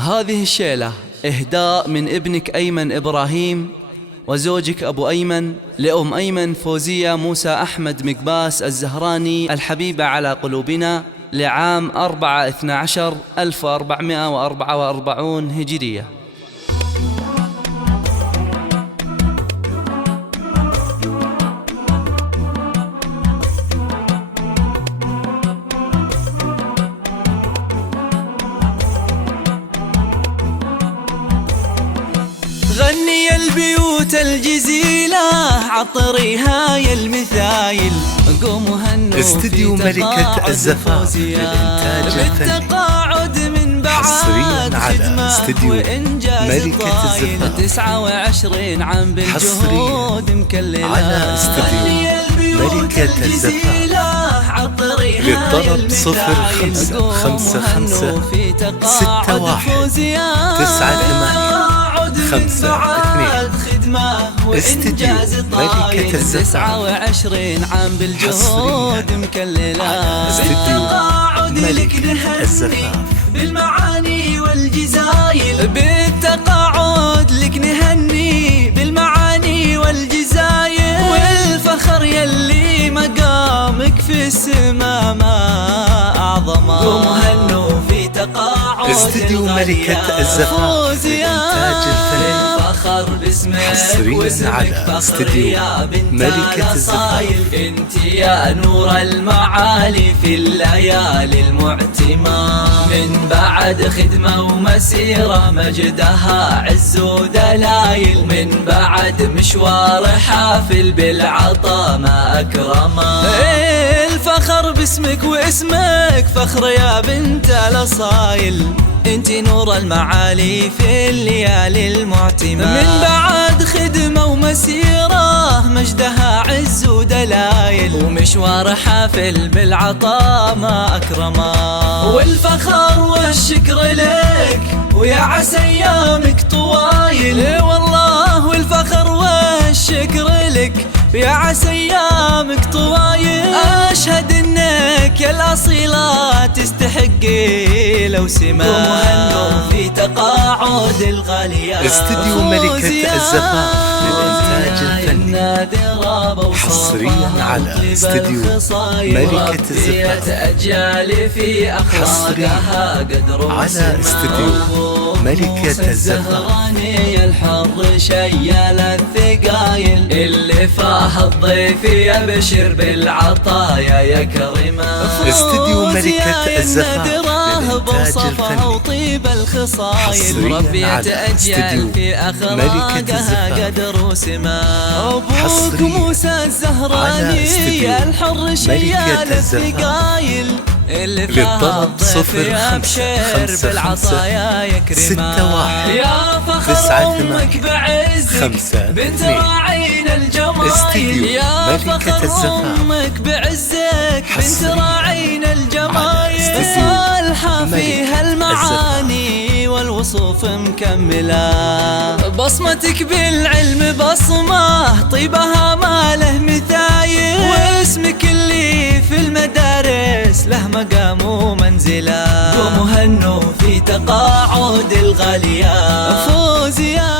هذه الشيلة إهداء من ابنك أيمن إبراهيم وزوجك أبو أيمن لأم أيمن فوزية موسى أحمد مقباس الزهراني الحبيبة على قلوبنا لعام 4/12/1444 هجرية. غني يا البيوت الجزيلة عطريها يا المثايل قوموا هنوا استديو ملكة الزفاف للإنتاج الفني بالتقاعد من حصريا بعد على استديو ملكة الزفاف 29 عام بالجهود مكللة على استديو ملكة الزفاف للطلب 0555 61 98 5-2 استديو ملكة الزفاف 29 عام بالجهود مكللة استديو ملكة الزفاف بالمعاني والجزايل بالتقاعد لك نهني بالمعاني والجزايل والفخر يلي مقامك في السما ما أعظم قوموا هنوا في تقاعد استديو ملكة الزفاف للإنتاج الفني فخر باسمك حصريا على استديو ملكة الزفاف انت يا نور المعالي في الليالي المعتمة من بعد خدمة ومسيرة مجدها عز ودلايل من بعد مشوار حافل بالعطا ما أكرمه الفخر باسمك واسمك فخر يا بنت الأصايل انت نور المعالي في الليالي المعتمة من بعد خدمة ومسيرة مجدها عز ودلايل ومشوار حافل بالعطاء ما أكرمه والفخر والشكر لك ويا عسى أيامك طوايل والله والفخر والشكر لك يا عسى أيامك طوايل أشهد إنك يا الأصيلة تستحقي لو سما في تقاعد الغاليات استديو ملكة الزفاف للإنتاج الفني حصريا على استديو ملكة الزفاف أجيال في أخلاقها قدر على استديو ملكة الزفاف الحر شيل الثقايل اللي فاه الضيف يبشر بالعطايا يكرمه استديو ملكة الزفاف للإنتاج الفني وطيب الخصايل مربية أجيال في أخلاقها قدر وسما أبوك موسى الزهراني الحر شيل الثقايل اللي للطلب 0555 بالعطايا يكرمه 61 يا فخر أمك بعزك بنت راعين الجمايل استديو يا ملكة فخر الزفاف أمك بعزك بنت راعين الجمايل صالحة فيها المعاني والوصوف مكملة بصمتك بالعلم بصمة طيبها ما له مثايل واسمك اللي في المدارس له مقام ومنزلة قوموا هنوا في تقاعد الغاليات فوزية